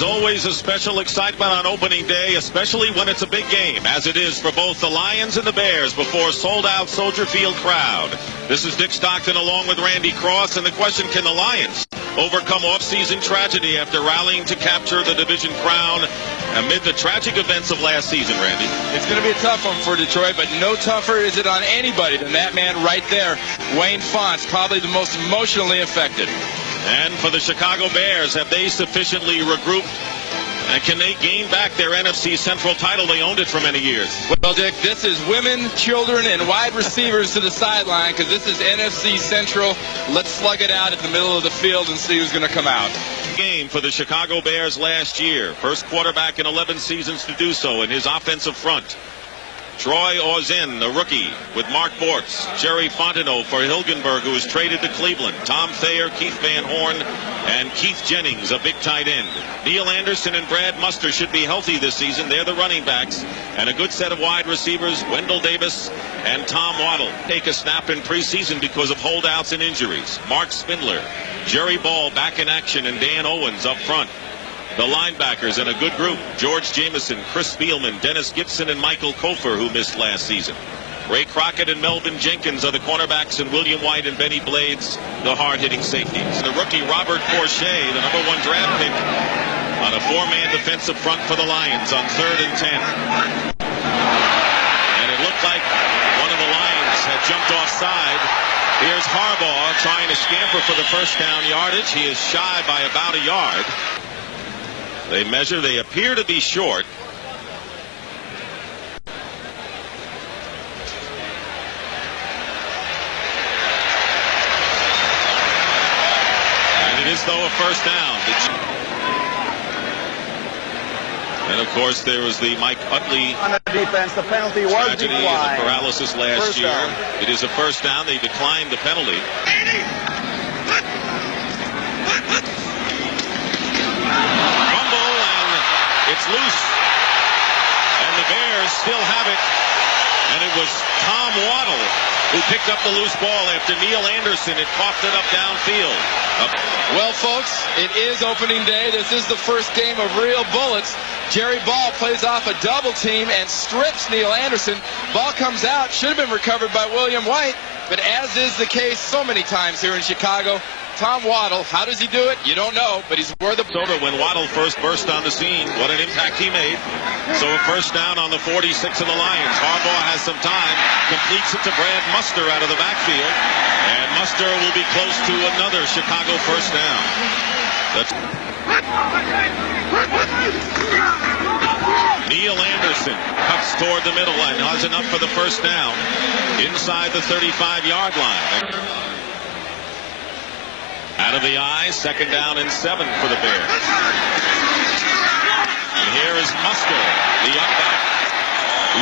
There's always a special excitement on opening day, especially when it's a big game, as it is for both the Lions and the Bears before a sold-out Soldier Field crowd. This is Dick Stockton along with Randy Cross, and the question, can the Lions overcome off-season tragedy after rallying to capture the division crown amid the tragic events of last season, Randy? It's going to be a tough one for Detroit, but no tougher is it on anybody than that man right there, Wayne Fontes, probably the most emotionally affected. And for the Chicago Bears, have they sufficiently regrouped? And can they gain back their NFC Central title? They owned it for many years. Well, Dick, this is women, children, and wide receivers to the sideline because this is NFC Central. Let's slug it out at the middle of the field and see who's going to come out. Game for the Chicago Bears last year. First quarterback in 11 seasons to do so in his offensive front. Troy Orzin, the rookie, with Mark Bortz. Jerry Fontenot for Hilgenberg, who was traded to Cleveland. Tom Thayer, Keith Van Horn, and Keith Jennings, a big tight end. Neil Anderson and Brad Muster should be healthy this season. They're the running backs. And a good set of wide receivers, Wendell Davis and Tom Waddle. Take a snap in preseason because of holdouts and injuries. Mark Spindler, Jerry Ball back in action, and Dan Owens up front. The linebackers in a good group. George Jameson, Chris Spielman, Dennis Gibson, and Michael Kofer, who missed last season. Ray Crockett and Melvin Jenkins are the cornerbacks, and William White and Benny Blades, the hard-hitting safeties. The rookie Robert Porcher, the #1 draft pick, on a four-man defensive front for the Lions on 3rd and 10. And it looked like one of the Lions had jumped offside. Here's Harbaugh trying to scamper for the first down yardage. He is shy by about a yard. They measure, they appear to be short. And it is, though, a first down. And, of course, there was the Mike Utley on the defense. The penalty was tragedy and declined. the paralysis last year. It is a first down. They declined the penalty. It's loose, and the Bears still have it, and it was Tom Waddle who picked up the loose ball after Neil Anderson had coughed it up downfield. Well, folks, it is opening day. This is the first game of real bullets. Jerry Ball plays off a double team and strips Neil Anderson. Ball comes out, should have been recovered by William White, but as is the case so many times here in Chicago, Tom Waddle, how does he do it? You don't know, but he's worth it. Over when Waddle first burst on the scene, what an impact he made. So a first down on the 46 of the Lions. Harbaugh has some time, completes it to Brad Muster out of the backfield, and Muster will be close to another Chicago first down. Neil Anderson cuts toward the middle and has enough for the first down inside the 35-yard line. Out of the eye, 2nd down and 7 for the Bears. And here is Muster, the up back.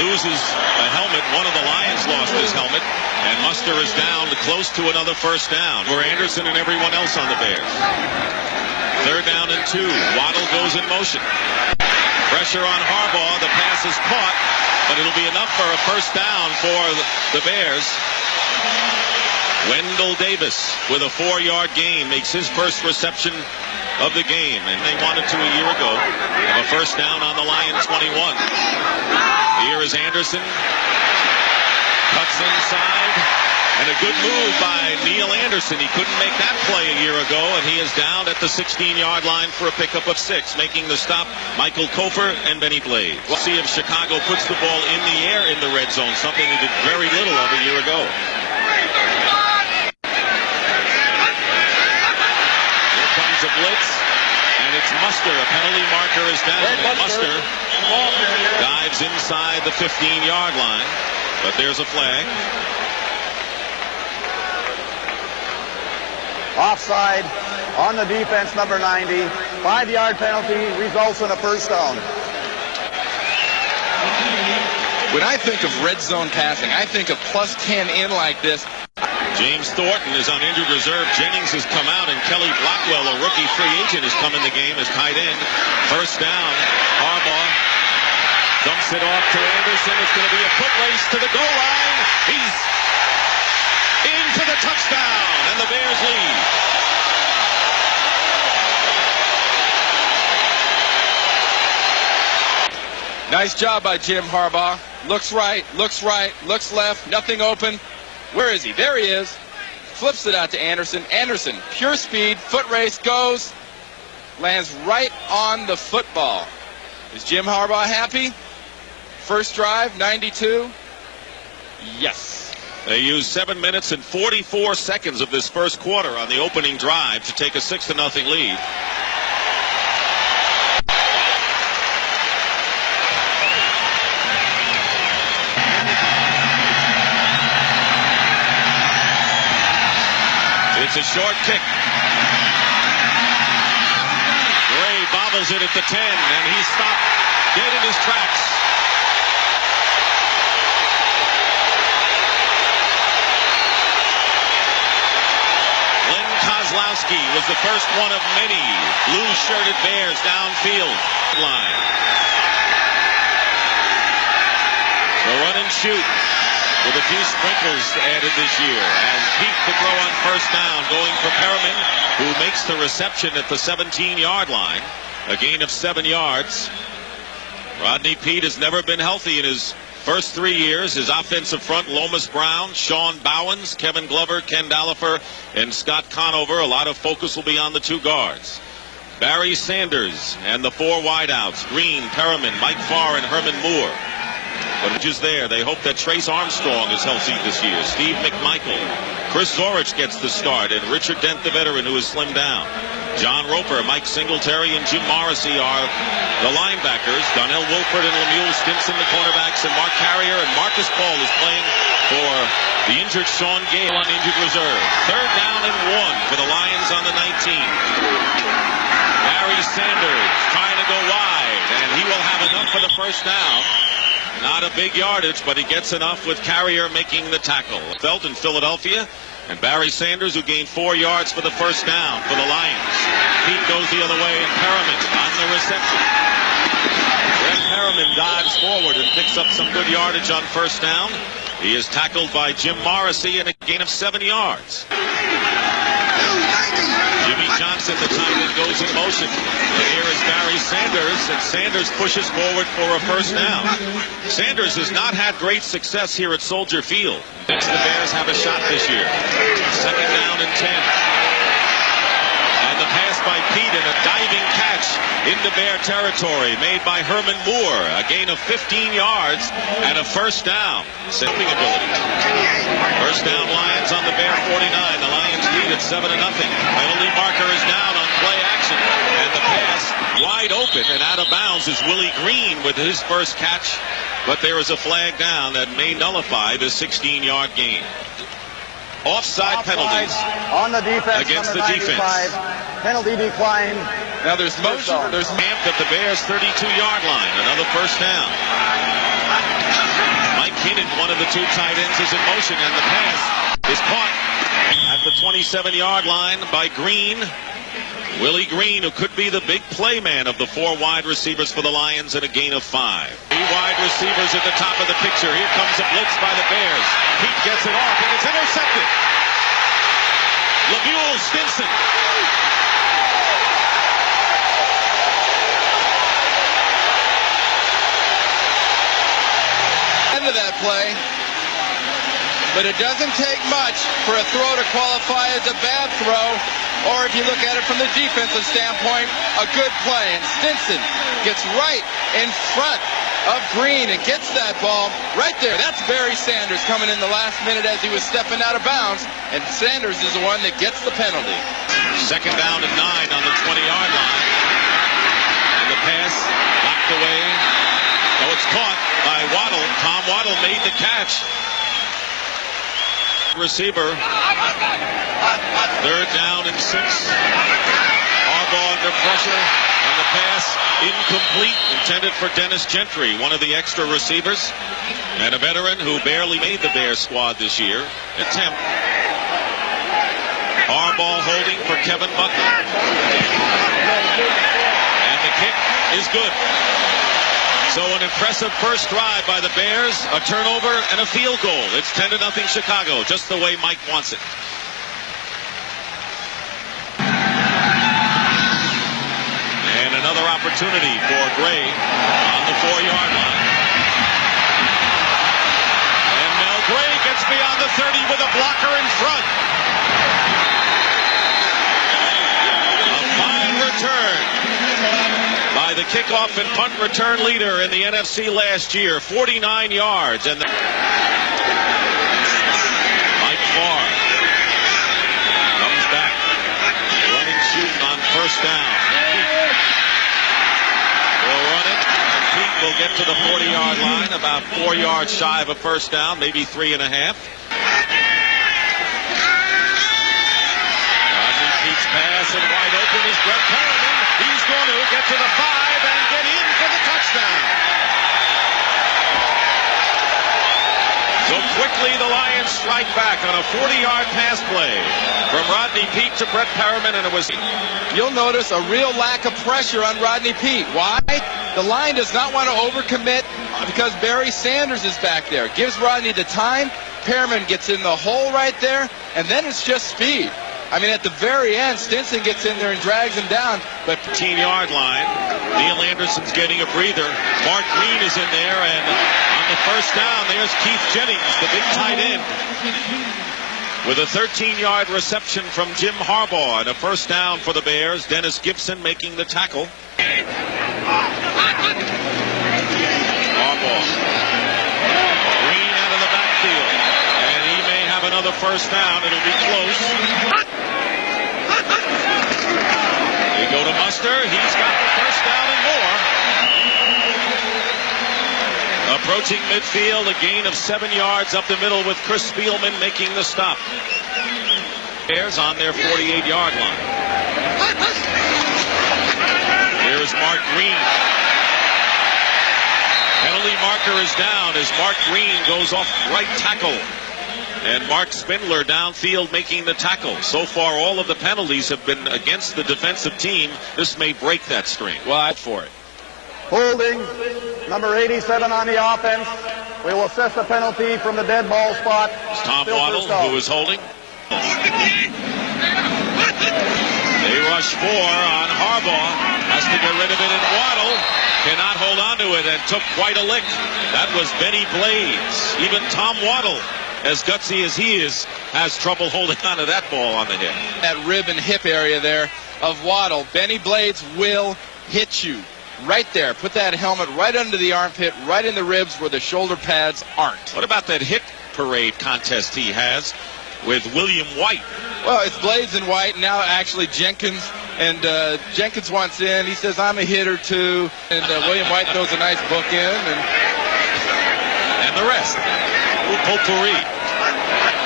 Loses a helmet. One of the Lions lost his helmet. And Muster is down close to another first down for Anderson and everyone else on the Bears. 3rd down and 2. Waddle goes in motion. Pressure on Harbaugh. The pass is caught, but it'll be enough for a first down for the Bears. Wendell Davis with a 4-yard gain makes his first reception of the game, and they wanted to a year ago. A first down on the Lions 21. Here is Anderson, cuts inside, and a good move by Neil Anderson. He couldn't make that play a year ago, and he is down at the 16-yard line for a pickup of 6, making the stop Michael Kofer and Benny Blades. We'll see if Chicago puts the ball in the air in the red zone, something they did very little of a year ago. A blitz, and it's Muster. A penalty marker is down, and Muster dives inside the 15-yard line, but there's a flag. Offside on the defense, number 90. 5-yard penalty results in a first down. When I think of red zone passing, I think of +10 in like this. James Thornton is on injured reserve. Jennings has come out, and Kelly Blackwell, a rookie free agent, has come in the game as tight end. First down. Harbaugh dumps it off to Anderson. It's going to be a foot race to the goal line. He's into the touchdown, and the Bears lead. Nice job by Jim Harbaugh. Looks right, looks left, nothing open. Where is he? There he is. Flips it out to Anderson. Anderson, pure speed, foot race, goes. Lands right on the football. Is Jim Harbaugh happy? First drive, 92. Yes. They used 7 minutes and 44 seconds of this first quarter on the opening drive to take a 6-0 lead. It's a short kick. Gray bobbles it at the 10, and he's stopped dead in his tracks. Glenn Kozlowski was the first one of many blue-shirted Bears downfield line. The run and shoot, with a few sprinkles added this year, and Pete to throw on first down, going for Perriman, who makes the reception at the 17-yard line, a gain of 7 yards. Rodney Peete has never been healthy in his first 3 years. His offensive front, Lomas Brown, Sean Bowens, Kevin Glover, Ken Dallifer, and Scott Conover. A lot of focus will be on the 2 guards. Barry Sanders and the 4 wideouts, Green, Perriman, Mike Farr, and Herman Moore. But which is there. They hope that Trace Armstrong is healthy this year. Steve McMichael. Chris Zorich gets the start, and Richard Dent, the veteran, who is slimmed down. John Roper, Mike Singletary, and Jim Morrissey are the linebackers. Donnell Wilford and Lemuel Stinson, the cornerbacks, and Mark Carrier and Marcus Paul is playing for the injured Sean Gale on injured reserve. 3rd down and 1 for the Lions on the 19. Barry Sanders trying to go wide, and he will have enough for the first down. Not a big yardage, but he gets enough with Carrier making the tackle. Felt in Philadelphia, and Barry Sanders, who gained 4 yards for the first down for the Lions. Pete goes the other way, and Perriman on the reception. Then Perriman dives forward and picks up some good yardage on first down. He is tackled by Jim Morrissey and a gain of 7 yards. Jimmy Johnson, the tight end, goes in motion. And here is Barry Sanders, and Sanders pushes forward for a first down. Sanders has not had great success here at Soldier Field. Next, the Bears have a shot this year. 2nd down and 10. And the pass by Pete and a diving catch into Bear territory made by Herman Moore. A gain of 15 yards and a first down. Sending ability. First down Lions on the Bear 49. The Lions lead at 7-0. Penalty marker is down on play action. And the pass wide open and out of bounds is Willie Green with his first catch. But there is a flag down that may nullify the 16-yard gain. Offside penalties on the defense against the defense. Penalty declined. Now there's motion. There's Camped at the Bears' 32-yard line. Another first down. Mike Kinnon, one of the 2 tight ends, is in motion, and the pass is caught at the 27-yard line by Green. Willie Green, who could be the big play man of the 4 wide receivers for the Lions, and a gain of 5. 3 wide receivers at the top of the picture. Here comes a blitz by the Bears. Pete gets it off, and it's intercepted. Lemuel Stinson. End of that play. But it doesn't take much for a throw to qualify as a bad throw, or if you look at it from the defensive standpoint, a good play. And Stinson gets right in front of Green and gets that ball right there. That's Barry Sanders coming in the last minute as he was stepping out of bounds, and Sanders is the one that gets the penalty. 2nd down and 9 on the 20-yard line. And the pass knocked away. Oh, it's caught by Waddle. Tom Waddle made the catch. Receiver. 3rd down and 6. Harbaugh under pressure, and the pass incomplete, intended for Dennis Gentry, one of the extra receivers, and a veteran who barely made the Bears squad this year. Attempt. Harbaugh holding for Kevin Butler. And the kick is good. So an impressive first drive by the Bears, a turnover and a field goal. It's 10-0 Chicago, just the way Mike wants it. And another opportunity for Gray on the 4-yard line. And Mel Gray gets beyond the 30 with a blocker in front. A fine return by the kickoff and punt return leader in the NFC last year. 49 yards. And Mike Farr comes back. Running, shooting on first down. Will run it, and Pete will get to the 40-yard line, about 4 yards shy of a first down, maybe 3.5. Rodney Pete's pass, and wide open is Brett Perriman. He's going to get to the 5 and get in for the touchdown. So quickly the Lions strike back on a 40-yard pass play from Rodney Peete to Brett Perriman, and it was... You'll notice a real lack of pressure on Rodney Peete. Why? The line does not want to overcommit because Barry Sanders is back there. Gives Rodney the time. Perriman gets in the hole right there, and then it's just speed. I mean, at the very end, Stinson gets in there and drags him down. But 15-yard line, Neil Anderson's getting a breather. Mark Green is in there, and on the first down, there's Keith Jennings, the big tight end, with a 13-yard reception from Jim Harbaugh, and a first down for the Bears. Dennis Gibson making the tackle. Harbaugh. Green out of the backfield, and he may have another first down. It'll be close. They go to Muster. He's got the first down and more. Approaching midfield, a gain of 7 yards up the middle with Chris Spielman making the stop. Bears on their 48-yard line. Here's Mark Green. Penalty marker is down as Mark Green goes off right tackle. And Mark Spindler downfield making the tackle. So far, all of the penalties have been against the defensive team. This may break that streak. well, out for it. Holding, number 87 on the offense. We will assess the penalty from the dead ball spot. It's Tom Still Waddle first down. who is holding. They rush 4 on Harbaugh. Has to get rid of it, and Waddle cannot hold on to it and took quite a lick. That was Benny Blades. Even Tom Waddle, as gutsy as he is, has trouble holding on to that ball on the hip. That rib and hip area there of Waddle. Benny Blades will hit you right there. Put that helmet right under the armpit, right in the ribs where the shoulder pads aren't. What about that hit parade contest he has with William White? Well, it's Blades and White, now actually Jenkins. And Jenkins wants in. He says, I'm a hitter too. And William White throws a nice book in. And the rest. Potpourri.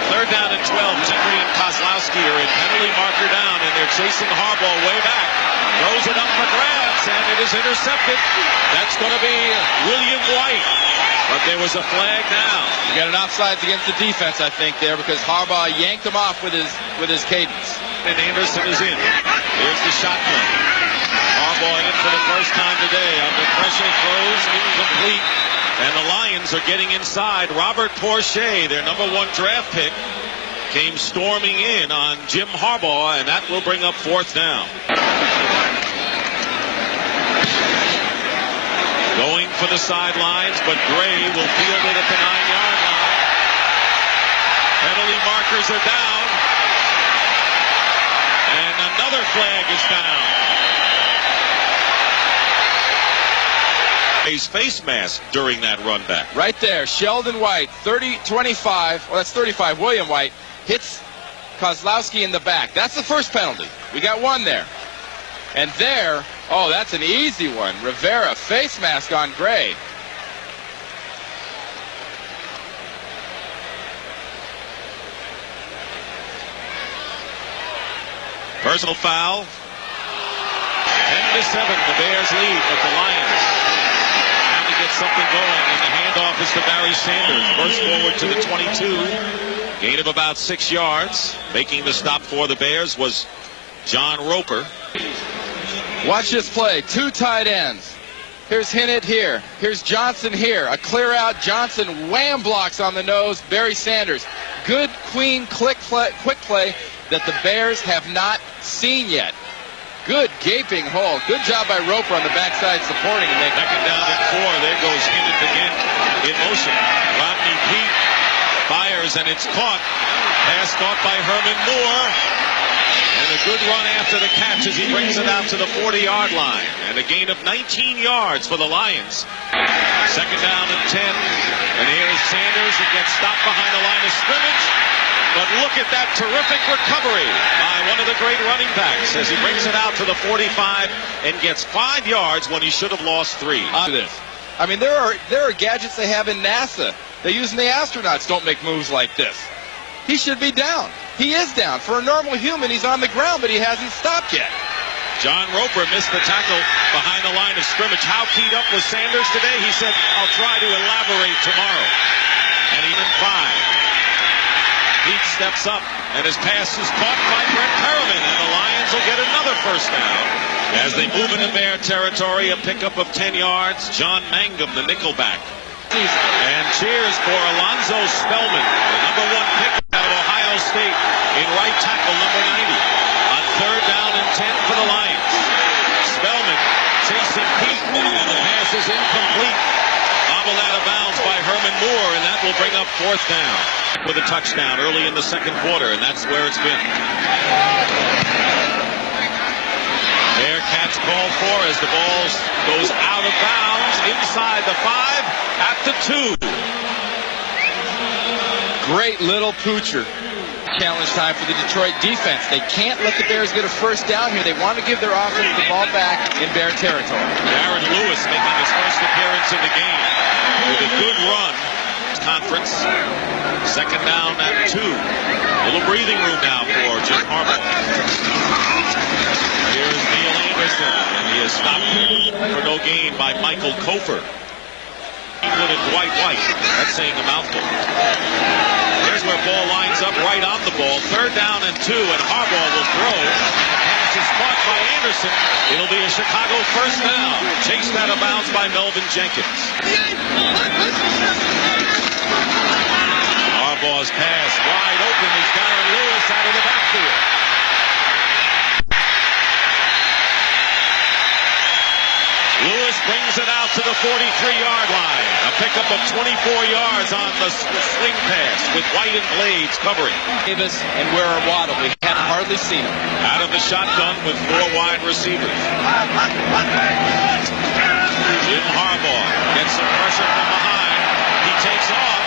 Third down and 12. Henry and Kozlowski are in. Penalty marker down, and they're chasing Harbaugh way back. Throws it up for grabs, and it is intercepted. That's going to be William White. But there was a flag now. You got an offsides against the defense, I think, there, because Harbaugh yanked him off with his cadence. And Anderson is in. Here's the shotgun. Harbaugh in for the first time today. Under pressure, throws incomplete. And the Lions are getting inside. Robert Porcher, their #1 draft pick, came storming in on Jim Harbaugh, and that will bring up fourth down. Going for the sidelines, but Gray will field it at the 9-yard line. Penalty markers are down. And another flag is down. His face mask during that run back. Right there, Sheldon White, 25, well, that's 35, William White, hits Kozlowski in the back. That's the first penalty. We got one there. And there, oh, that's an easy one. Rivera, face mask on Gray. Personal foul. 10-7, the Bears lead, but the Lions trying to get something going, and the handoff is to Barry Sanders. Burst forward to the 22. Gain of about 6 yards. Making the stop for the Bears was John Roper. Watch this play. 2 tight ends. Here's Hinnett here. Here's Johnson here. A clear out. Johnson wham blocks on the nose. Barry Sanders. Good, clean, quick play that the Bears have not seen yet. Good gaping hole. Good job by Roper on the backside supporting and making. Second down and 4. There goes Hinnant again in motion. Rodney Peete fires and it's caught. Pass caught by Herman Moore. And a good run after the catch as he brings it out to the 40-yard line. And a gain of 19 yards for the Lions. Second down and 10. And here's Sanders. It gets stopped behind the line of scrimmage. But look at that terrific recovery by one of the great running backs as he brings it out to the 45 and gets 5 yards when he should have lost 3. I mean, there are gadgets they have in NASA. They use in the astronauts don't make moves like this. He should be down. He is down. For a normal human, he's on the ground, but he hasn't stopped yet. John Roper missed the tackle behind the line of scrimmage. How keyed up was Sanders today? He said, I'll try to elaborate tomorrow. And even 5. Peete steps up, and his pass is caught by Brett Perriman, and the Lions will get another first down. As they move into Bear territory, a pickup of 10 yards. John Mangum, the nickelback. And cheers for Alonzo Spellman, the number 1 pick out of Ohio State in right tackle, number 90. On third down and 10 for the Lions. Spellman chasing Peete, and the pass is incomplete. Bobbled out of bounds by Herman Moore, and that will bring up fourth down. With a touchdown early in the second quarter, and that's where it's been. Bearcats called for as the ball goes out of bounds inside the 5 at the 2. Great little poocher. Challenge time for the Detroit defense. They can't let the Bears get a first down here. They want to give their offense the ball back in Bear territory. Darren Lewis making his first appearance in the game with a good run. Conference. Second down at 2. A little breathing room now for Jim Harbaugh. Here's Neil Anderson, and he is stopped for no gain by Michael Kofer. England and Dwight White. That's saying a mouthful. Here's where ball lines up right on the ball. Third down and 2, and Harbaugh will throw. The pass is caught by Anderson. It'll be a Chicago first down. Chased out of bounds by Melvin Jenkins. Harbaugh's pass wide open is Darren Lewis out of the backfield. Lewis brings it out to the 43-yard line. A pickup of 24 yards on the swing pass with White and Blades covering. Davis and Ware Waddle. We have hardly seen him. Out of the shotgun with 4 wide receivers. Jim Harbaugh gets some pressure from behind. He takes off.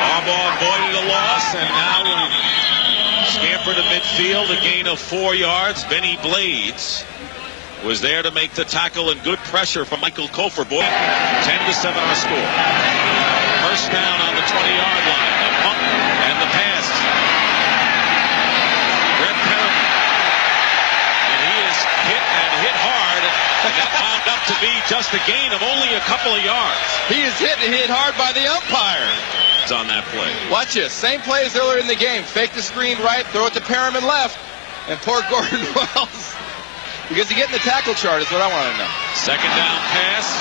Harbaugh avoided a loss, and now will scamper to midfield. A gain of 4 yards. Benny Blades was there to make the tackle, and good pressure from Michael Kofer. 10-7 our score. First down on the 20-yard line. The punt and the pass. Brett Perriman. And he is hit and hit hard. And that wound up to be just a gain of only a couple of yards. He is hit and hit hard by the umpire. On that play. Watch this. Same play as earlier in the game. Fake the screen right, throw it to Perriman left, and poor Gordon Wells. Because he get in the tackle chart is what I want to know. Second down pass.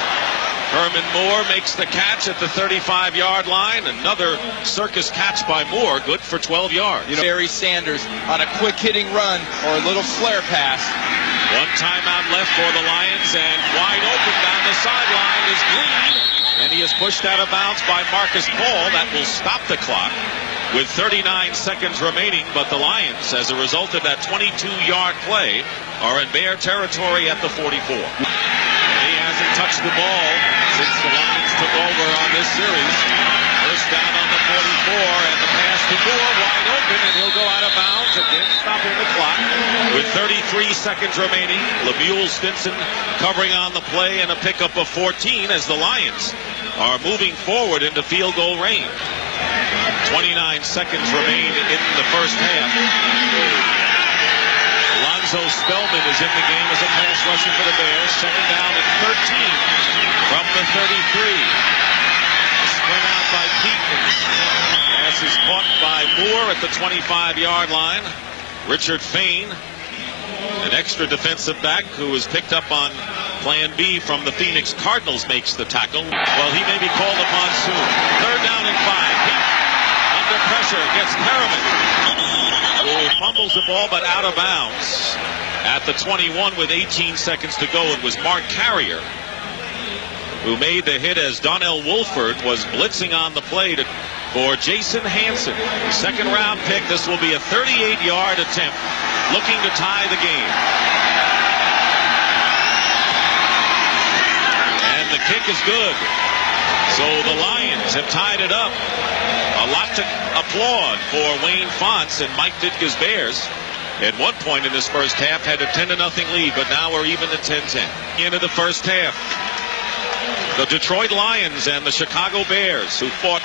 Herman Moore makes the catch at the 35-yard line. Another circus catch by Moore, good for 12 yards. You know, Barry Sanders on a quick hitting run or a little flare pass. One timeout left for the Lions, and wide open down the sideline is Green. And he is pushed out of bounds by Marcus Paul. That will stop the clock with 39 seconds remaining. But the Lions, as a result of that 22-yard play, are in Bear territory at the 44. And he hasn't touched the ball since the Lions took over on this series. First down on the 44, and the pass to Moore wide open, and he'll go out of bounds, again stopping the clock with 33 seconds remaining. Lemuel Stinson covering on the play, and a pickup of 14 as the Lions are moving forward into field goal range. 29 seconds remain in the first half. Alonzo Spellman is in the game as a pass rusher for the Bears. Second down and 13 from the 33. Sprint out by Peete. Pass is caught by Moore at the 25-yard line. Richard Fain, an extra defensive back who was picked up on Plan B from the Phoenix Cardinals, makes the tackle. Well, he may be called upon soon. Third down and 5. Peete under pressure gets Perriman, who fumbles the ball but out of bounds At the 21 with 18 seconds to go, it was Mark Carrier who made the hit as Donnell Wolford was blitzing on the play for Jason Hansen. Second round pick. This will be a 38-yard attempt looking to tie the game. And the kick is good. So the Lions have tied it up. A lot to applaud for Wayne Fonts and Mike Ditka's Bears. At one point in this first half had a 10-0 lead, but now we're even at 10-10. Into the first half. The Detroit Lions and the Chicago Bears, who fought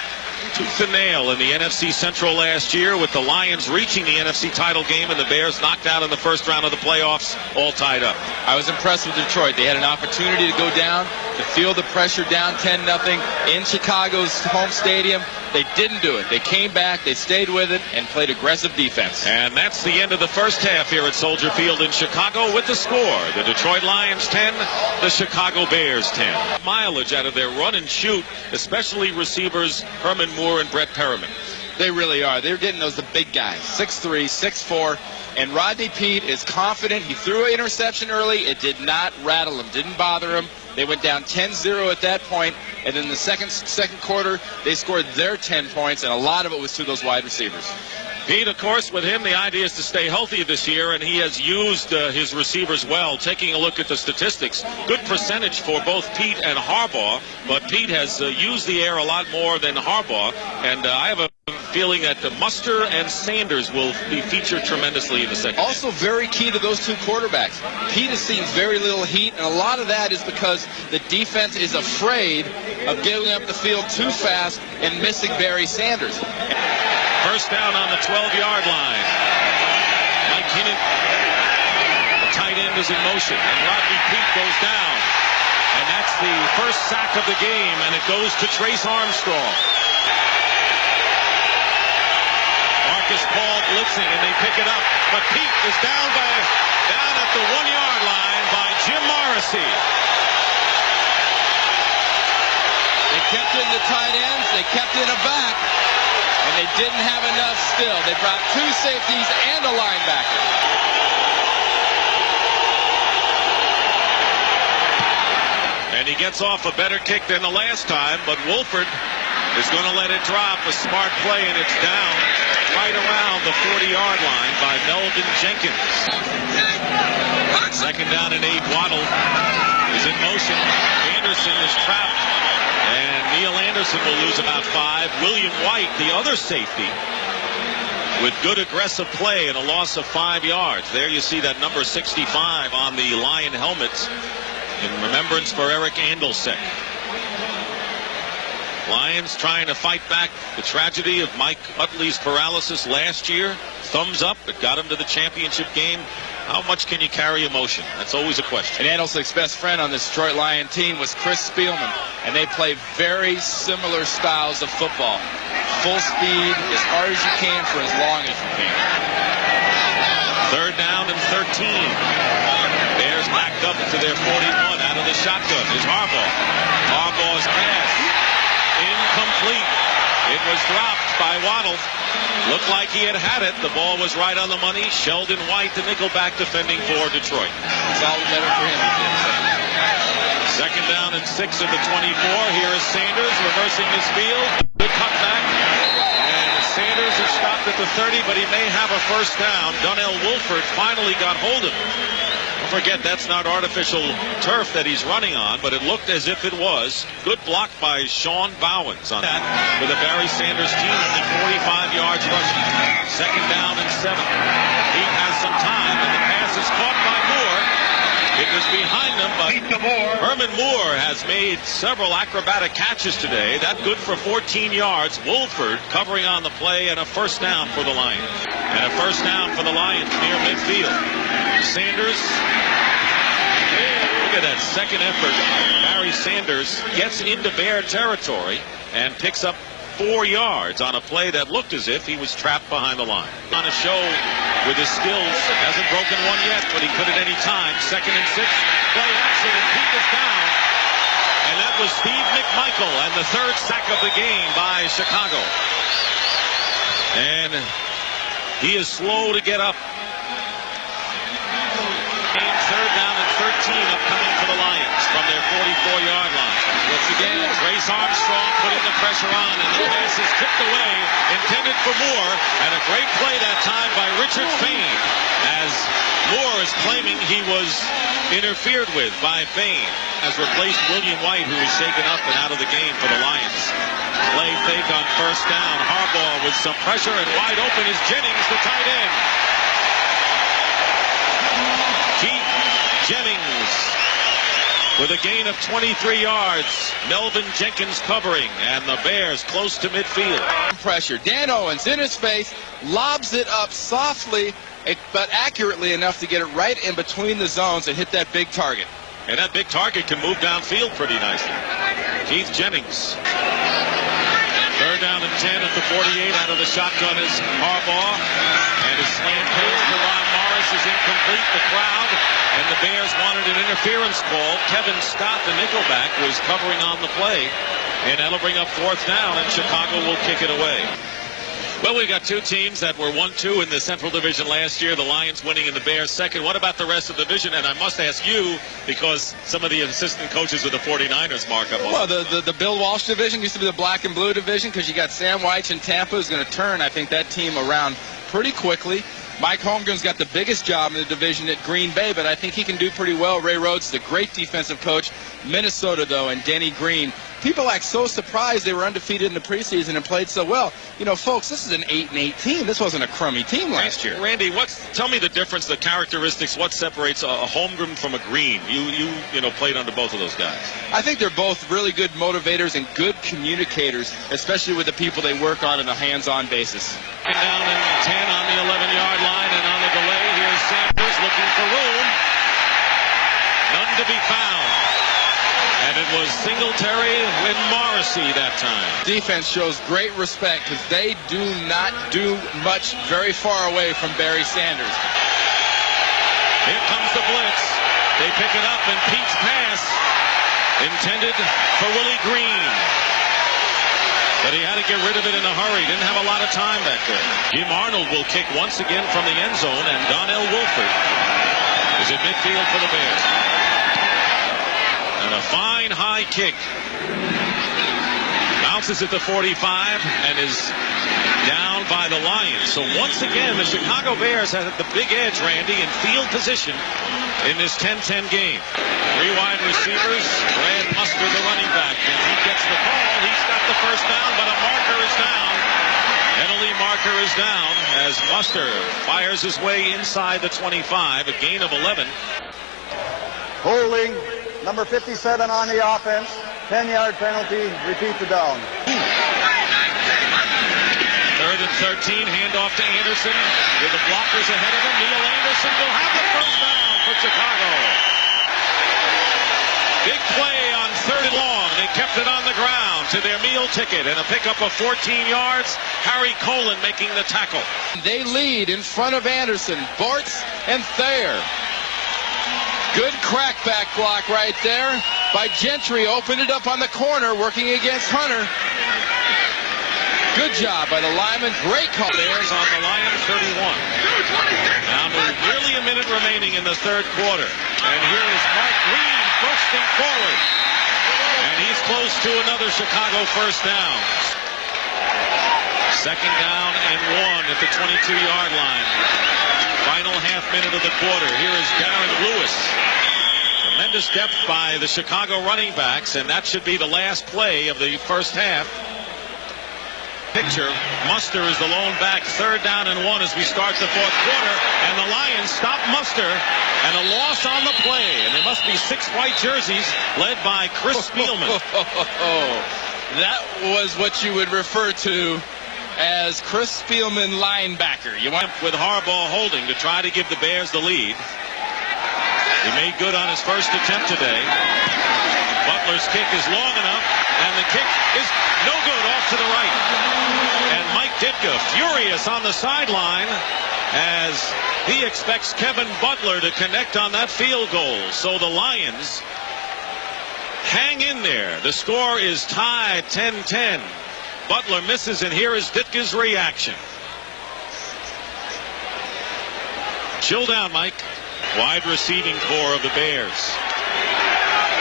tooth and nail in the NFC Central last year, with the Lions reaching the NFC title game and the Bears knocked out in the first round of the playoffs, all tied up. I was impressed with Detroit. They had an opportunity to go down, to feel the pressure down 10-0 in Chicago's home stadium. They didn't do it. They came back, they stayed with it, and played aggressive defense. And that's the end of the first half here at Soldier Field in Chicago with the score. The Detroit Lions 10, the Chicago Bears 10. Mileage out of their run and shoot, especially receivers Herman Moore and Brett Perriman. They really are. They're getting the big guys, 6'3", 6'4", and Rodney Peete is confident. He threw an interception early. It did not rattle him, didn't bother him. They went down 10-0 at that point, and in the second quarter, they scored their 10 points, and a lot of it was to those wide receivers. Pete, of course, with him, the idea is to stay healthy this year, and he has used his receivers well. Taking a look at the statistics, good percentage for both Pete and Harbaugh, but Pete has used the air a lot more than Harbaugh, and I have a feeling that Muster and Sanders will be featured tremendously in the second. Also very key to those two quarterbacks. Pete has seen very little heat, and a lot of that is because the defense is afraid of getting up the field too fast and missing Barry Sanders. First down on the 12-yard line. Mike Hinnon, the tight end, is in motion, and Rodney Peete goes down. And that's the first sack of the game, and it goes to Trace Armstrong. Marcus Paul blitzing, and they pick it up. But Peete is down at the 1-yard line by Jim Morrissey. They kept in the tight ends. They kept in a back. And they didn't have enough still. They brought two safeties and a linebacker. And he gets off a better kick than the last time, but Wolford is going to let it drop. A smart play, and it's down right around the 40-yard line by Melvin Jenkins. Second down and 8. Waddle is in motion. Anderson is trapped. And Neil Anderson will lose about 5. William White, the other safety, with good aggressive play and a loss of 5 yards. There you see that number 65 on the Lion helmets in remembrance for Eric Andelsek. Lions trying to fight back the tragedy of Mike Utley's paralysis last year. Thumbs up. It got him to the championship game. How much can you carry emotion? That's always a question. And Andelsek's best friend on this Detroit Lion team was Chris Spielman, and they play very similar styles of football. Full speed, as hard as you can for as long as you can. Third down and 13. Bears backed up to their 41 out of the shotgun. Is Harbaugh. Harbaugh's pass incomplete. It was dropped by Waddle. Looked like he had it. The ball was right on the money. Sheldon White, the nickelback, defending for Detroit. It's all better for him. Second down and 6 of the 24. Here is Sanders reversing his field. Good cutback. And Sanders is stopped at the 30, but he may have a first down. Donnell Wolford finally got hold of him. Don't forget, that's not artificial turf that he's running on, but it looked as if it was. Good block by Sean Bowens on that, with a Barry Sanders team at 45 yards rushing. Second down and 7. He has some time, and the pass is caught by Moore. It was behind him, but Herman Moore has made several acrobatic catches today. That good for 14 yards. Wolford covering on the play, and a first down for the Lions. And a first down for the Lions near midfield. Sanders, look at that second effort. Barry Sanders gets into Bear territory and picks up 4 yards on a play that looked as if he was trapped behind the line. On a show with his skills, hasn't broken one yet, but he could at any time. Second and 6, play action, and Pete is down. And that was Steve McMichael, and the third sack of the game by Chicago. And he is slow to get up. upcoming for the Lions from their 44-yard line. Once again, Grace Armstrong putting the pressure on, and the pass is tipped away, intended for Moore, and a great play that time by Richard Fain, as Moore is claiming he was interfered with by Fain, has replaced William White, who was shaken up and out of the game for the Lions. Play fake on first down. Harbaugh with some pressure, and wide open is Jennings, the tight end. Keith Jennings with a gain of 23 yards. Melvin Jenkins covering, and the Bears close to midfield. Pressure. Dan Owens in his face, lobs it up softly, but accurately enough to get it right in between the zones and hit that big target. And that big target can move downfield pretty nicely. Keith Jennings. Third down and 10 at the 48. Out of the shotgun is Harbaugh. And his slant pass to Ron Morris is incomplete. The crowd and the Bears wanted an interference call. Kevin Scott, the nickelback, was covering on the play. And that'll bring up fourth down, and Chicago will kick it away. Well, we've got two teams that were 1-2 in the Central Division last year, the Lions winning and the Bears second. What about the rest of the division? And I must ask you, because some of the assistant coaches with the 49ers mark up. Well, the Bill Walsh division used to be the black and blue division, because you got Sam Wyche in Tampa, who's going to turn, I think, that team around pretty quickly. Mike Holmgren's got the biggest job in the division at Green Bay, but I think he can do pretty well. Ray Rhodes, the great defensive coach. Minnesota, though, and Denny Green. People act so surprised they were undefeated in the preseason and played so well. You know, folks, this is an 8-8 team. This wasn't a crummy team last year. Randy, tell me the difference, the characteristics, what separates a Holmgren from a Green? You know, played under both of those guys. I think they're both really good motivators and good communicators, especially with the people they work on a hands-on basis. And down and 10 on the 11-yard line, and on the delay, here's Sanders looking for room. None to be found. And it was Singletary with Morrissey that time. Defense shows great respect because they do not do much very far away from Barry Sanders. Here comes the blitz. They pick it up, and Pete's pass intended for Willie Green. But he had to get rid of it in a hurry. Didn't have a lot of time back there. Jim Arnold will kick once again from the end zone, and Donnell Wolford is at midfield for the Bears. And a fine high kick. Bounces at the 45 and is down by the Lions. So once again, the Chicago Bears had the big edge, Randy, in field position in this 10-10 game. Three wide receivers. Brad Muster, the running back. And he gets the ball. He's got the first down, but a marker is down. Penalty marker is down as Muster fires his way inside the 25. A gain of 11. Holding. Number 57 on the offense. 10-yard penalty. Repeat the down. Third and 13. Handoff to Anderson with the blockers ahead of him. Neil Anderson will have the first down for Chicago. Big play on third and long. They kept it on the ground to their meal ticket, and a pickup of 14 yards. Harry Colin making the tackle. They lead in front of Anderson, Bortz, and Thayer. Good crackback block right there by Gentry. Opened it up on the corner, working against Hunter. Good job by the lineman. Great call. Bears on the Lions 31. Now there's nearly a minute remaining in the third quarter. And here is Mark Green bursting forward. And he's close to another Chicago first down. Second down and 1 at the 22-yard line. Final half minute of the quarter. Here is Darren Lewis. Tremendous depth by the Chicago running backs, and that should be the last play of the first half. Picture, Muster is the lone back. Third down and 1 as we start the fourth quarter, and the Lions stop Muster, and a loss on the play. And there must be 6 white jerseys led by Chris Spielman. That was what you would refer to as Chris Spielman linebacker. You went with Harbaugh holding to try to give the Bears the lead. He made good on his first attempt today. Butler's kick is long enough, and the kick is no good, off to the right. And Mike Ditka furious on the sideline as he expects Kevin Butler to connect on that field goal. So the Lions hang in there. The score is tied 10-10. Butler misses, and here is Ditka's reaction. Chill down, Mike. Wide receiving core of the Bears.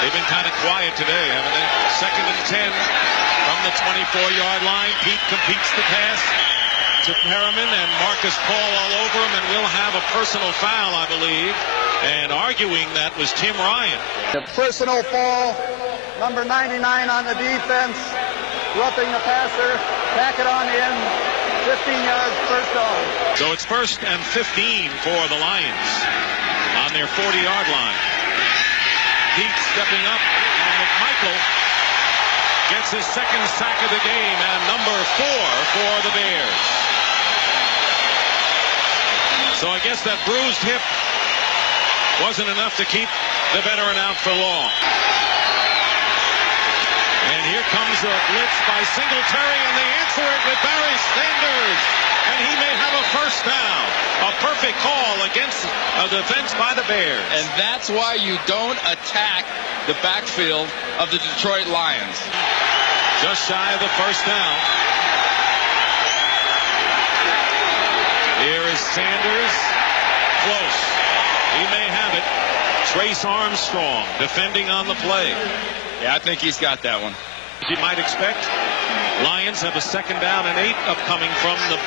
They've been kind of quiet today, haven't they? 2nd and 10 from the 24-yard line. Pete completes the pass to Perriman, and Marcus Paul all over him, and will have a personal foul, I believe. And arguing that was Tim Ryan. The personal foul, number 99 on the defense, roughing the passer, back it on in, 15 yards, first down. So it's 1st and 15 for the Lions on their 40-yard line. Pete stepping up, and McMichael gets his 2nd sack of the game, and number 4 for the Bears. So I guess that bruised hip wasn't enough to keep the veteran out for long. And here comes a blitz by Singletary, and they answer it with Barry Sanders. And he may have a first down. A perfect call against a defense by the Bears. And that's why you don't attack the backfield of the Detroit Lions. Just shy of the first down. Here is Sanders. Close. He may have it. Trace Armstrong defending on the play. Yeah, I think he's got that one. You might expect. Lions have a 2nd down and 8 upcoming from the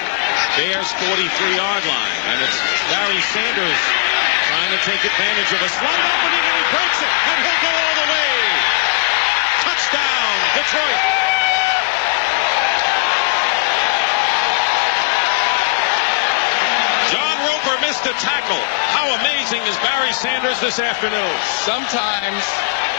Bears' 43-yard line. And it's Barry Sanders trying to take advantage of a slight opening, and he breaks it, and he'll go all the way. Touchdown, Detroit. John Roper missed a tackle. How amazing is Barry Sanders this afternoon? Sometimes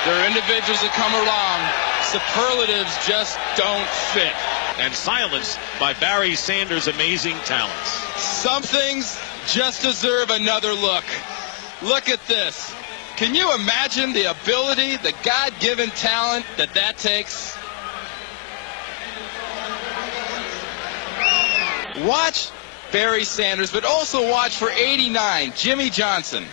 there are individuals that come along, superlatives just don't fit. And silenced by Barry Sanders' amazing talents. Some things just deserve another look. Look at this. Can you imagine the ability, the God-given talent that takes? Watch Barry Sanders, but also watch for 89, Jimmy Johnson.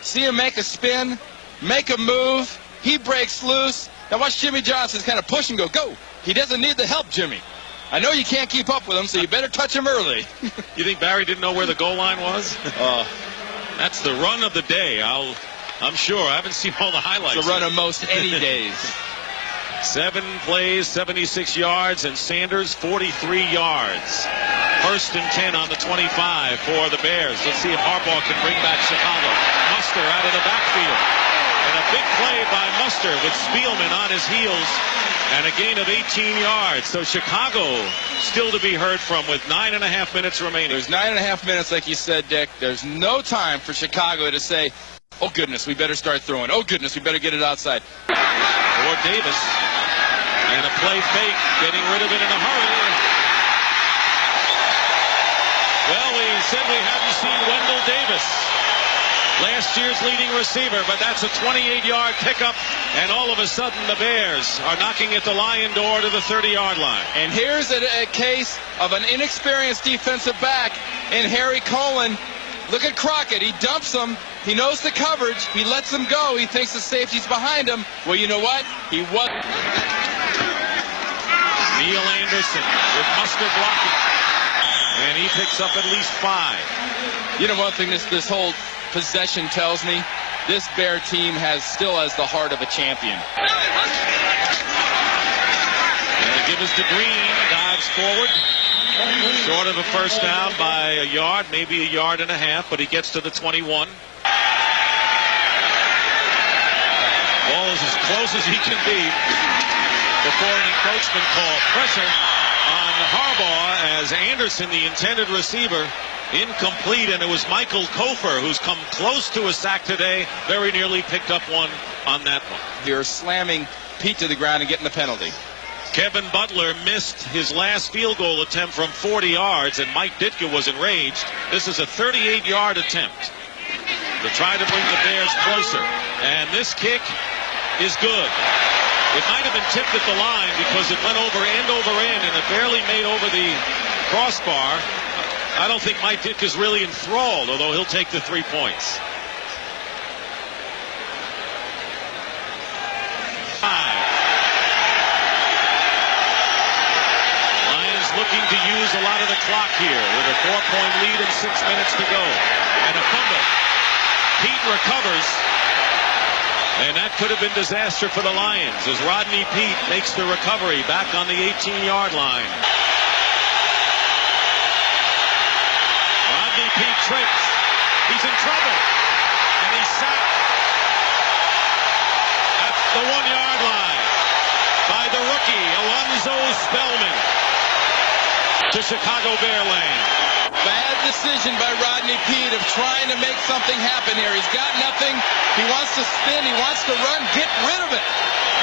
See him make a spin, make a move, he breaks loose. Now watch Jimmy Johnson kind of push and go. He doesn't need the help, Jimmy. I know you can't keep up with him, so you better touch him early. You think Barry didn't know where the goal line was? That's the run of the day. I'm sure. I haven't seen all the highlights. It's the run of most any days. 7 plays, 76 yards, and Sanders 43 yards. 1st and 10 on the 25 for the Bears. Let's see if Harbaugh can bring back Chicago. Muster out of the backfield. And a big play by Muster with Spielman on his heels, and a gain of 18 yards. So Chicago still to be heard from with 9.5 minutes remaining. There's 9.5 minutes, like you said, Dick. There's no time for Chicago to say, oh, goodness, we better start throwing. Oh, goodness, we better get it outside. For Davis. And a play fake, getting rid of it in a hurry. Well, we said we hadn't seen Wendell Davis, last year's leading receiver, but that's a 28-yard pickup, and all of a sudden the Bears are knocking at the Lion door to the 30-yard line. And here's a case of an inexperienced defensive back in Harry Cohen. Look at Crockett. He dumps him. He knows the coverage. He lets him go. He thinks the safety's behind him. Well, you know what? He was. Neil Anderson with Muster blocking, and he picks up at least 5. You know, one thing this whole possession tells me, this Bear team still has the heart of a champion. And they give us to Green, dives forward, short of a first down by a yard, maybe a yard and a half, but he gets to the 21. Ball is as close as he can be before an encroachment call. Pressure on Harbaugh as Anderson, the intended receiver, incomplete, and it was Michael Kofer who's come close to a sack today, very nearly picked up one on that one. You're slamming Pete to the ground and getting the penalty. Kevin Butler missed his last field goal attempt from 40 yards, and Mike Ditka was enraged. This is a 38-yard attempt to try to bring the Bears closer, and this kick is good. It might have been tipped at the line because it went over end, and it barely made over the crossbar. I don't think Mike Ditka's really enthralled, although he'll take the 3 points. 5. Lions looking to use a lot of the clock here with a 4-point lead and 6 minutes to go. And a fumble. Pete recovers. And that could have been disaster for the Lions as Rodney Pete makes the recovery back on the 18-yard line. Rodney Pete trips. He's in trouble. And he's sacked at the 1-yard line by the rookie, Alonzo Spellman, to Chicago Bear land. Bad decision by Rodney Pete of trying to make something happen here. He's got nothing. He wants to spin. He wants to run. Get rid of it.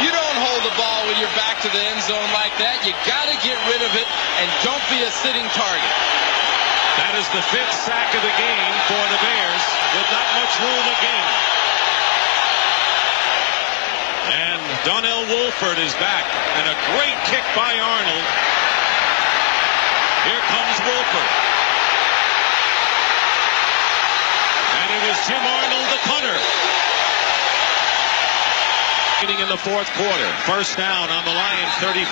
You don't hold the ball when you're back to the end zone like that. You got to get rid of it, and don't be a sitting target. That is the 5th sack of the game for the Bears with not much room again. And Donnell Wolford is back, and a great kick by Arnold. Here comes Wolford. And it is Jim Arnold, the punter. In the 4th quarter. First down on the Lions 35.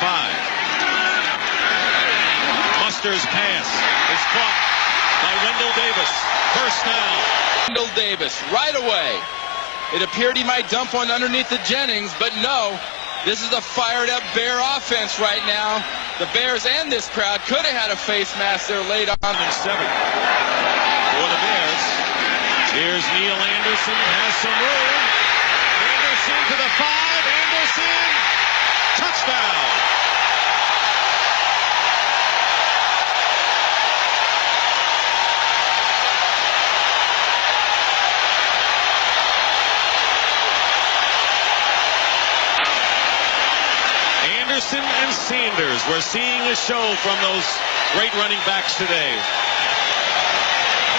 Buster's pass is caught by Wendell Davis. First down. Wendell Davis right away. It appeared he might dump one underneath the Jennings, but no. This is a fired-up Bear offense right now. The Bears and this crowd could have had a face mask there late on. 7 for the Bears. Here's Neil Anderson, has some room. Anderson to the 5. Anderson, touchdown. Anderson and Sanders. We're seeing a show from those great running backs today.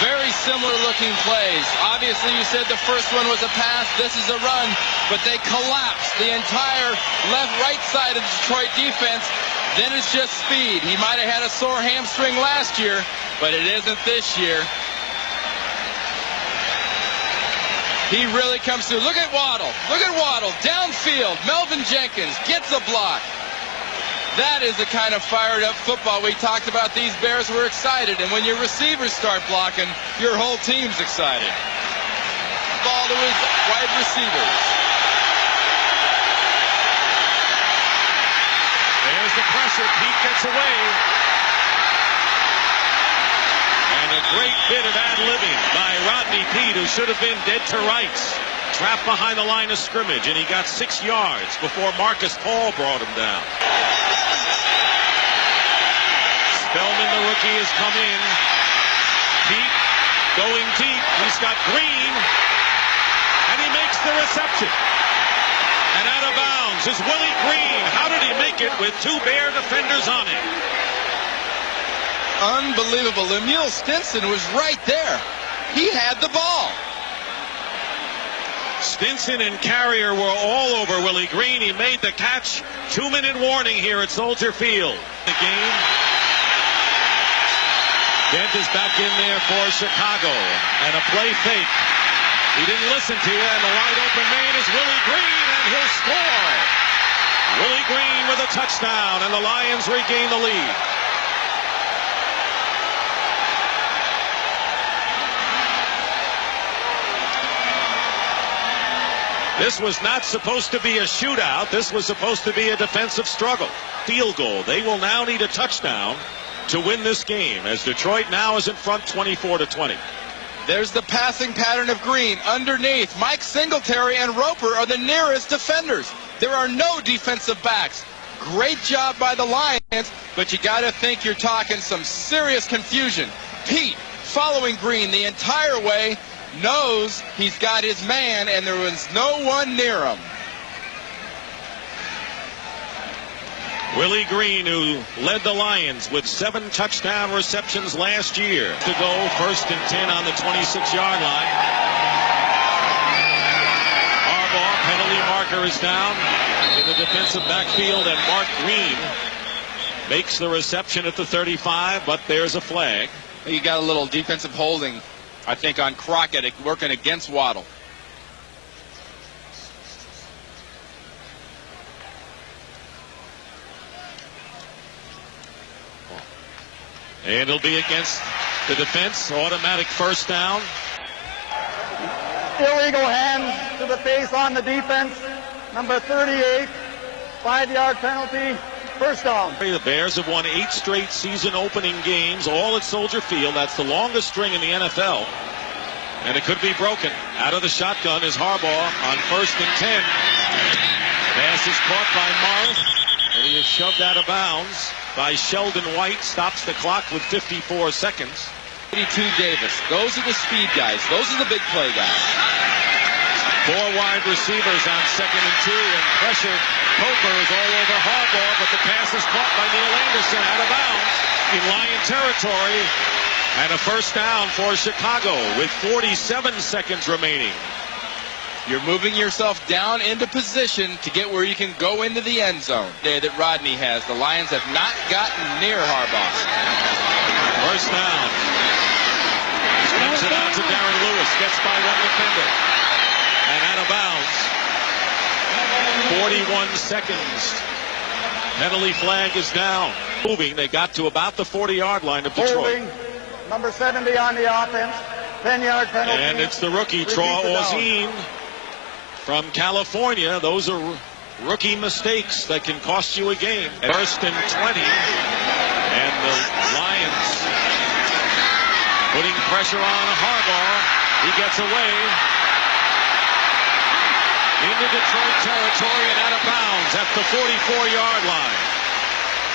Very similar looking plays. Obviously, you said the first one was a pass. This is a run, but they collapsed the entire right side of the Detroit defense. Then it's just speed. He might have had a sore hamstring last year, but it isn't this year. He really comes through. Look at Waddle. Look at Waddle. Downfield. Melvin Jenkins gets a block. That is the kind of fired-up football we talked about. These Bears were excited, and when your receivers start blocking, your whole team's excited. Ball to his wide receivers. There's the pressure. Pete gets away. And a great bit of ad-libbing by Rodney Pete, who should have been dead to rights. Trapped behind the line of scrimmage, and he got 6 yards before Marcus Paul brought him down. Spellman, the rookie, has come in. Pete going deep. He's got Green, and he makes the reception. And out of bounds is Willie Green. How did he make it with 2 Bear defenders on him? Unbelievable. Emil Stinson was right there. He had the ball. Stinson and Carrier were all over Willie Green. He made the catch. 2-minute warning here at Soldier Field. The game. Dent is back in there for Chicago. And a play fake. He didn't listen to you, and the wide open man is Willie Green, and he'll score. Willie Green with a touchdown, and the Lions regain the lead. This was not supposed to be a shootout. This was supposed to be a defensive struggle. Field goal. They will now need a touchdown to win this game, as Detroit now is in front 24-20. There's the passing pattern of Green. Underneath, Mike Singletary and Roper are the nearest defenders. There are no defensive backs. Great job by the Lions, but you got to think you're talking some serious confusion. Pete, following Green the entire way, knows he's got his man, and there was no one near him. Willie Green, who led the Lions with 7 touchdown receptions last year. To go, 1st and 10 on the 26-yard line. Harbaugh, penalty marker is down in the defensive backfield, and Mark Green makes the reception at the 35, but there's a flag. You got a little defensive holding, I think, on Crockett working against Waddle. And it'll be against the defense. Automatic first down. illegal hands to the face on the defense. Number 38, 5-yard penalty, first down. The Bears have won 8 straight season opening games, all at Soldier Field. That's the longest string in the NFL. And it could be broken. Out of the shotgun is Harbaugh on 1st and 10. Pass is caught by Morris, and he is shoved out of bounds by Sheldon White. Stops the clock with 54 seconds. 82 Davis. Those are the speed guys. Those are the big play guys. 4 wide receivers on 2nd and 2, and pressure. Coker is all over Harbaugh, but the pass is caught by Neil Anderson out of bounds in Lion territory. And a first down for Chicago with 47 seconds remaining. You're moving yourself down into position to get where you can go into the end zone. Day that Rodney has. The Lions have not gotten near Harbaugh. First down. Spins it out to Darren Lewis. Gets by one defender. And out of bounds. 41 seconds. Penalty flag is down. Moving. They got to about the 40-yard line of Detroit. Holding, number 70 on the offense. 10-yard penalty. And it's the rookie, Troy Ozine from California. Those are rookie mistakes that can cost you a game. First and 20. And the Lions putting pressure on Harbaugh. He gets away into Detroit territory and out of bounds at the 44-yard line.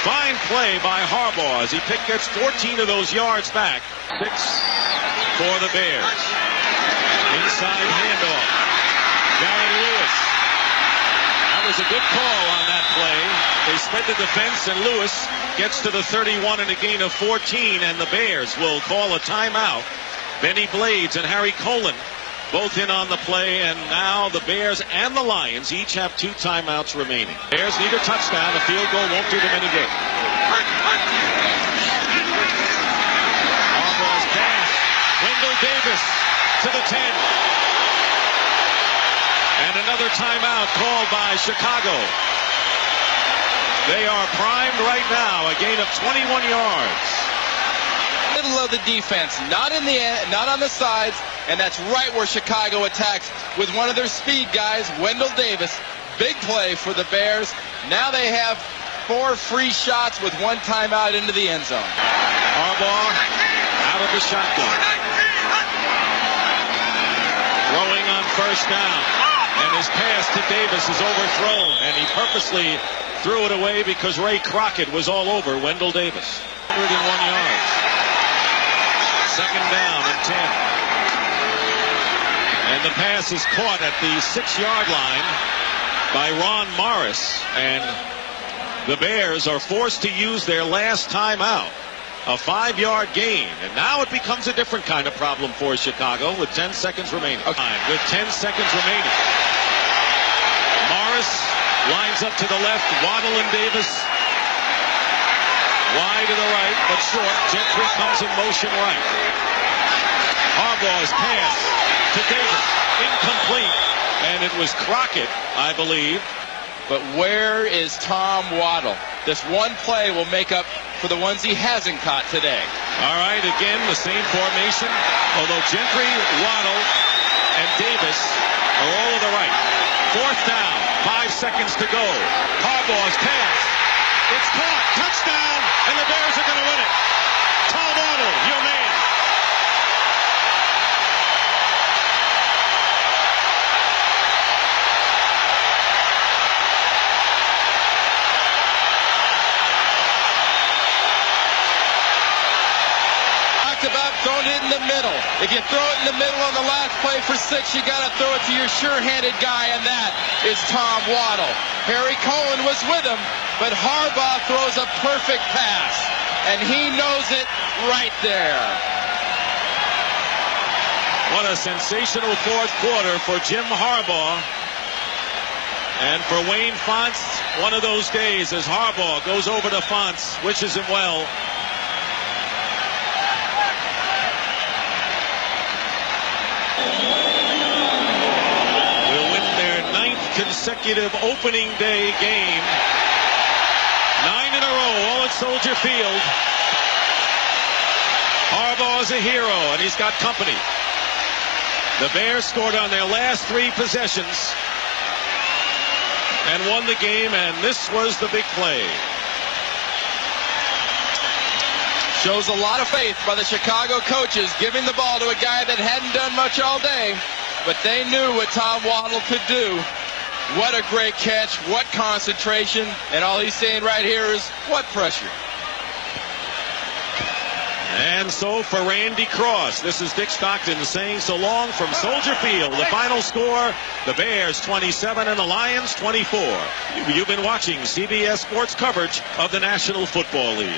Fine play by Harbaugh as he gets 14 of those yards back. 6 for the Bears. Inside handoff. Darren Lewis. That was a good call on that play. They spread the defense, and Lewis gets to the 31 and a gain of 14, and the Bears will call a timeout. Benny Blades and Harry Colin both in on the play, and now the Bears and the Lions each have 2 timeouts remaining. Bears need a touchdown. A field goal won't do them any good. Harbaugh's pass. Wendell Davis to the 10. And another timeout called by Chicago. They are primed right now. A gain of 21 yards. Middle of the defense, not in the end, not on the sides, and that's right where Chicago attacks with one of their speed guys, Wendell Davis. Big play for the Bears. Now they have 4 free shots with 1 timeout into the end zone. Harbaugh out of the shotgun. Throwing on first down. And his pass to Davis is overthrown, and he purposely threw it away because Ray Crockett was all over Wendell Davis. 101 yards. 2nd down and 10. And the pass is caught at the 6-yard line by Ron Morris, and the Bears are forced to use their last timeout. A 5-yard gain, and now it becomes a different kind of problem for Chicago with 10 seconds remaining. With 10 seconds remaining. Morris lines up to the left. Waddle and Davis wide to the right, but short. Gentry comes in motion right. Harbaugh's pass to Davis. Incomplete. And it was Crockett, I believe. But where is Tom Waddle? This one play will make up for the ones he hasn't caught today. All right, again, the same formation. Although Gentry, Waddle, and Davis are all to the right. 4th down, 5 seconds to go. Harbaugh's pass. It's caught. Touchdown, and the Bears are going to win it. Tom Waddle, your man. About throwing it in the middle. If you throw it in the middle on the last play for 6, you got to throw it to your sure-handed guy, and that is Tom Waddle. Harry Colin was with him, but Harbaugh throws a perfect pass, and he knows it right there. What a sensational 4th quarter for Jim Harbaugh. And for Wayne Fontes, one of those days as Harbaugh goes over to Fontes, wishes him well. Consecutive opening day game. 9 in a row, all at Soldier Field. Harbaugh's a hero, and he's got company. The Bears scored on their last 3 possessions and won the game, and this was the big play. Shows a lot of faith by the Chicago coaches, giving the ball to a guy that hadn't done much all day, but they knew what Tom Waddle could do. What a great catch, what concentration, and all he's saying right here is, what pressure. And so for Randy Cross, this is Dick Stockton saying so long from Soldier Field. The final score, the Bears 27 and the Lions 24. You've been watching CBS Sports coverage of the National Football League.